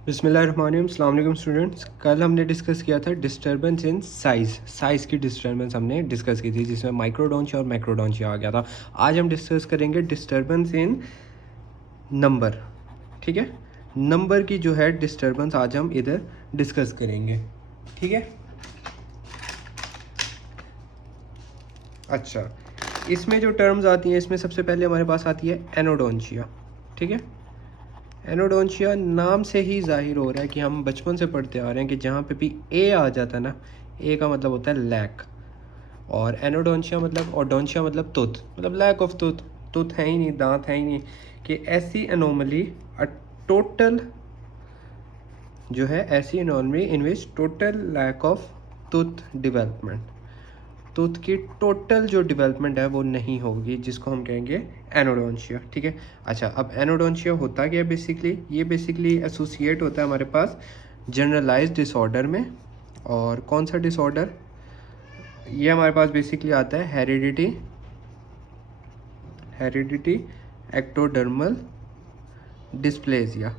बिस्मिल्लाहिर्रहमानिर्रहीम, अस्सलाम वालेकुम स्टूडेंट्स। कल हमने डिस्कस किया था डिस्टर्बेंस इन साइज़ की डिस्टर्बेंस हमने डिस्कस की थी, जिसमें माइक्रोडोंशिया और मैक्रोडोंशिया आ गया था। आज हम डिस्कस करेंगे डिस्टर्बेंस इन नंबर। ठीक है, नंबर की जो है डिस्टर्बेंस आज हम इधर डिस्कस करेंगे। ठीक है, अच्छा, इसमें जो टर्म्स आती हैं, इसमें सबसे पहले हमारे पास आती है एनोडोंशिया। ठीक है, एनोडोंशिया नाम से ही जाहिर हो रहा है कि हम बचपन से पढ़ते आ रहे हैं कि जहाँ पे भी ए आ जाता है ना, ए का मतलब होता है लैक, और एनोडोंशिया मतलब ओडोंशिया मतलब तुथ, मतलब लैक ऑफ तुथ। तुथ है ही नहीं, दांत है ही नहीं, कि ऐसी एनोमली अ टोटल जो है, ऐसी anomaly in which total lack of tooth development, tooth की टोटल जो डेवलपमेंट है वो नहीं होगी, जिसको हम कहेंगे एनोडोंशिया। ठीक है, अच्छा, अब एनोडोंशिया होता क्या है बेसिकली? ये बेसिकली एसोसिएट होता है हमारे पास जनरलाइज्ड डिसऑर्डर में। और कौन सा डिसऑर्डर? ये हमारे पास बेसिकली आता है हेरिडिटी एक्टोडर्मल डिस्प्लेजिया।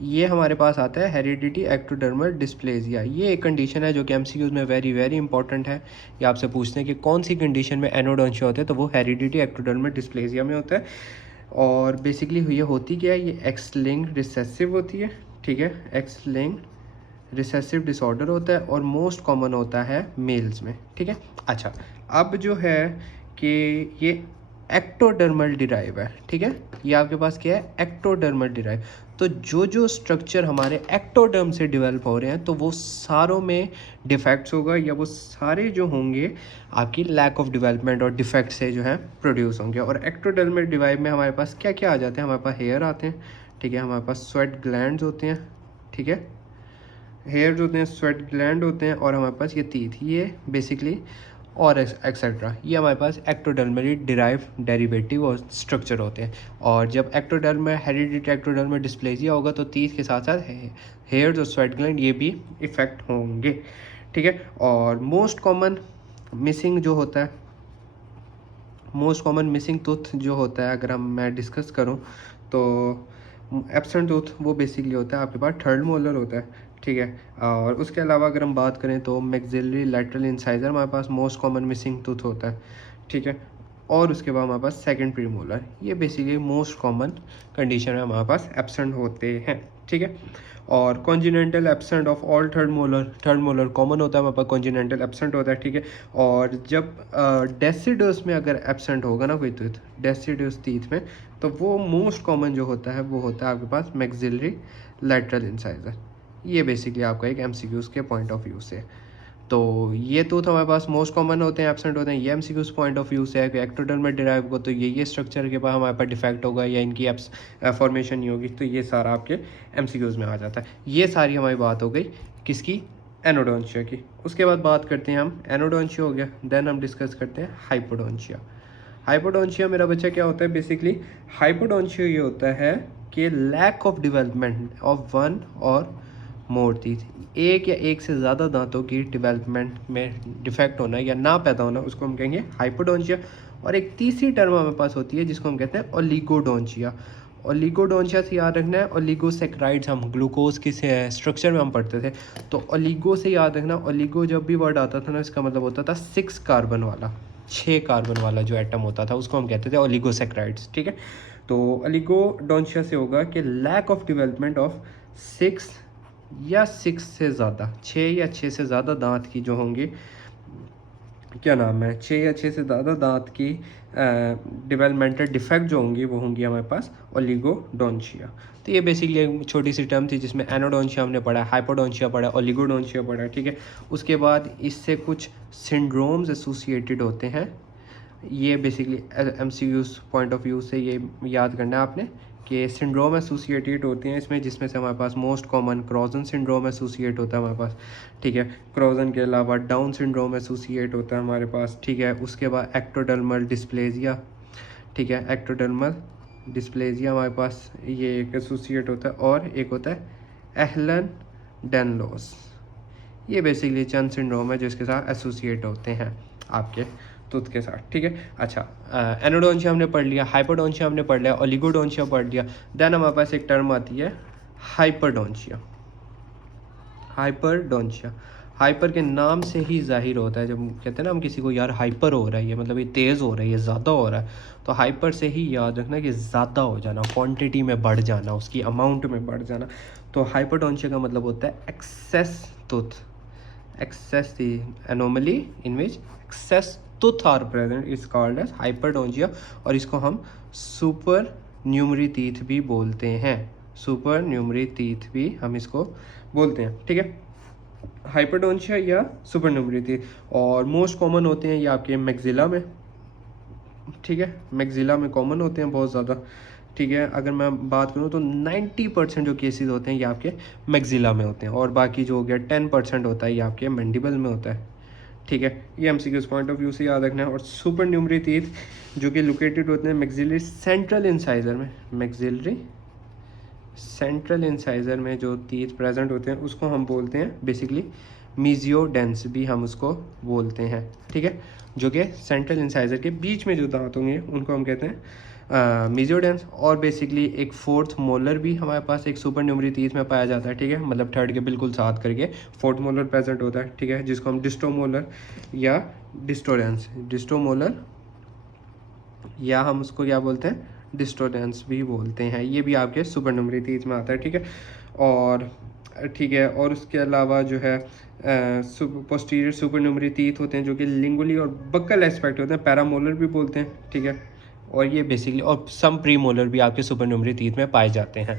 ये हमारे पास आता है हेरिडिटी एक्टोडर्मल डिस्प्लेजिया। ये एक कंडीशन है जो कि एमसीक्यूज में वेरी वेरी इंपॉर्टेंट है। ये आपसे पूछते हैं कि कौन सी कंडीशन में एनोडोंशिया होता है, तो वो हेरिडिटी एक्टोडर्मल डिस्प्लेजिया में होता है। और बेसिकली ये होती क्या है? ये एक्स लिंक्ड रिसेसिव होती है। ठीक है, एक्स लिंक्ड रिसेसिव डिसऑर्डर होता है और मोस्ट कॉमन होता है मेल्स में। ठीक है, अच्छा, अब जो है कि ये एक्टोडर्मल डिराइव है। ठीक है, ये आपके पास क्या है? Ectodermal derive. तो जो जो स्ट्रक्चर हमारे एक्टोडर्म से डेवलप हो रहे हैं, तो वो सारों में डिफेक्ट्स होगा, या वो सारे जो होंगे आपकी लैक ऑफ डेवलपमेंट और डिफेक्ट से जो है प्रोड्यूस होंगे। और एक्टोडर्मल डिराइव में हमारे पास क्या क्या आ जाते हैं? हमारे पास हेयर आते हैं। ठीक है, हमारे पास स्वेट ग्लैंड्स होते हैं। ठीक है, हेयर्स होते हैं, स्वेट ग्लैंड होते हैं, और हमारे पास ये टीथ, ये बेसिकली और एक्सेट्रा, ये हमारे पास एक्टोडर्मली डिराइव डेरिवेटिव और स्ट्रक्चर होते हैं। और जब एक्टोडर्म हेरिडिटी एक्टोडर्मल डिस्प्लेजिया होगा, तो टीथ के साथ साथ हेयर्स और स्वेट ग्लैंड ये भी इफेक्ट होंगे। ठीक है, और मोस्ट कॉमन मिसिंग जो होता है, मोस्ट कॉमन मिसिंग टूथ जो होता है, अगर मैं डिस्कस करूं तो एब्सेंट टूथ वो बेसिकली होता है आपके पास थर्ड मोलर होता है। ठीक है, और उसके अलावा अगर हम बात करें तो मैक्सिलरी लैटरल इंसाइजर हमारे पास मोस्ट कॉमन मिसिंग टूथ होता है। ठीक है, और उसके बाद हमारे पास सेकंड प्रीमोलर, ये बेसिकली मोस्ट कॉमन कंडीशन में हमारे पास एब्सेंट होते हैं। ठीक है, और congenital absent of all third molar common होता है हमारे पास, कॉन्जिनेंटल एब्सेंट होता है। ठीक है, और जब डेसिडस में अगर एब्सेंट होगा ना कोई टूथ, डेसिडस टीथ में, तो वो मोस्ट कॉमन जो होता है वो होता है आपके पास मैक्सिलरी लैटरल इंसाइजर। ये बेसिकली आपका एक एमसीक्यूज़ के पॉइंट ऑफ व्यू से, तो ये टूथ हमारे पास मोस्ट कॉमन होते हैं, एब्सेंट होते हैं। ये एमसीक्यूज़ पॉइंट ऑफ व्यू से है कि एक्टोडर्मल डिराइव को तो ये स्ट्रक्चर के पास हमारे पास डिफेक्ट होगा, या इनकी फॉर्मेशन नहीं होगी, तो ये सारा आपके एमसीक्यूज़ में आ जाता है। ये सारी हमारी बात हो गई किसकी? एनोडोंशिया की। उसके बाद बात करते हैं हम, एनोडोंशिया हो गया, देन हम डिस्कस करते हैं हाइपोडोंशिया। हाइपोडोंशिया मेरा बच्चा क्या होता है? बेसिकली हाइपोडोंशिया ये होता है कि lack of development of one और मोर टीथ, एक या एक से ज़्यादा दांतों की डेवलपमेंट में डिफेक्ट होना या ना पैदा होना, उसको हम कहेंगे हाइपोडोंशिया। और एक तीसरी टर्म हमारे पास होती है जिसको हम कहते हैं ओलिगोडोंशिया। ओलिगोडोंशिया से याद रखना है, ओलिगोसेक्राइड्स हम ग्लूकोज के स्ट्रक्चर में हम पढ़ते थे, तो ओलिगो से याद रखना। ओलिगो जब भी वर्ड आता था ना, इसका मतलब होता था 6 कार्बन वाला, 6 कार्बन वाला जो एटम होता था, उसको हम कहते थे ओलिगोसेक्राइड्स। ठीक है, तो ओलिगोडोंशिया से होगा कि लैक ऑफ डेवलपमेंट ऑफ 6 या 6 से ज़्यादा, 6 या 6 से ज़्यादा दांत की जो होंगी, क्या नाम है, 6 या 6 से ज़्यादा दांत की डेवलपमेंटल डिफेक्ट जो होंगी वो होंगी हमारे पास ओलिगोडोंशिया। तो ये बेसिकली एक छोटी सी टर्म थी जिसमें एनोडोंशिया हमने पढ़ा, हाइपोडोंशिया पढ़ा, ओलिगोडोंशिया पढ़ा। ठीक है, उसके बाद इससे कुछ सिंड्रोम्स एसोसिएटेड होते हैं। ये basically MCQs point of view से ये याद करना है आपने कि सिंड्रोम एसोसिएटेड होते हैं इसमें, जिसमें से हमारे पास मोस्ट कॉमन क्रॉजन सिंड्रोम एसोसिएट होता है हमारे पास। ठीक है, क्रॉजन के अलावा डाउन सिंड्रोम एसोसिएट होता है हमारे पास। ठीक है, उसके बाद एक्टोडर्मल डिस्प्लेजिया। ठीक है, एक्टोडर्मल डिस्प्लेजिया हमारे पास ये एक एसोसिएट होता है, और एक होता है एहलन डेनलोस। ये बेसिकली चंद सिंड्रोम है जो इसके साथ एसोसिएट होते हैं आपके टूथ के साथ। ठीक है, अच्छा, एनोडोंशिया हमने पढ़ लिया, हाइपोडोंशिया हमने पढ़ लिया, ओलिगोडोंशिया पढ़ लिया। देन हमारे पास एक टर्म आती है हाइपरडोंशिया। हाइपरडोंशिया, हाइपर के नाम से ही जाहिर होता है, जब कहते हैं ना हम किसी को यार हाइपर हो रहा है, ये मतलब ये तेज़ हो रहा है, ये ज़्यादा हो रहा है, तो हाइपर से ही याद रखना कि ज़्यादा हो जाना, क्वांटिटी में बढ़ जाना, उसकी अमाउंट में बढ़ जाना। तो हाइपरटोंशिया का मतलब होता है excess tooth, excess the anomaly in which excess tooth are present is called as hyperdontia. और इसको हम सुपर न्यूमरी टीथ भी बोलते हैं, सुपर न्यूमरी टीथ भी हम इसको बोलते हैं, ठीक है। हाइपरटोंशिया या सुपर न्यूमरी टीथ, और मोस्ट कॉमन होते हैं ये आपके मैक्सिला में, ठीक है, मैक्सिला में कॉमन होते हैं बहुत ज़्यादा, ठीक है। अगर मैं बात करूँ तो 90% जो केसेस होते हैं ये आपके मैक्सिला में होते हैं, और बाकी जो हो गया 10% होता है ये आपके मैंडिबल में होता है, ठीक है। ये एमसीक्यूज पॉइंट ऑफ व्यू से याद रखना है। और सुपर न्यूमरी टीथ जो कि लोकेटेड होते हैं मैक्सिलरी सेंट्रल इंसाइजर में, मैक्सिलरी सेंट्रल इंसाइजर में जो टीथ प्रेजेंट होते हैं उसको हम बोलते हैं बेसिकली मीजियोडेंस भी हम उसको बोलते हैं, ठीक है। जो कि सेंट्रल इंसाइजर के बीच में जो दांत होंगे उनको हम कहते हैं मीजियोडेंस। और बेसिकली एक फोर्थ मोलर भी हमारे पास एक सुपर न्यूमरी टीथ में पाया जाता है, ठीक है, मतलब थर्ड के बिल्कुल साथ करके फोर्थ मोलर प्रेजेंट होता है, ठीक है, जिसको हम डिस्टोमोलर या डिस्टोडेंस, डिस्टोमोलर या हम उसको क्या बोलते हैं, डिस्टोडेंस भी बोलते हैं। ये भी आपके सुपर न्यूमरी टीथ में आता है, ठीक है। और ठीक है, और उसके अलावा जो है पोस्टीरियर सुपर न्यूमरी टीथ होते हैं जो कि लिंगुअली और बक्कल एस्पेक्ट होते हैं, पैरामोलर भी बोलते हैं, ठीक है। और ये बेसिकली और सम प्री मोलर भी आपके सुपर न्यूमरी टीथ में पाए जाते हैं।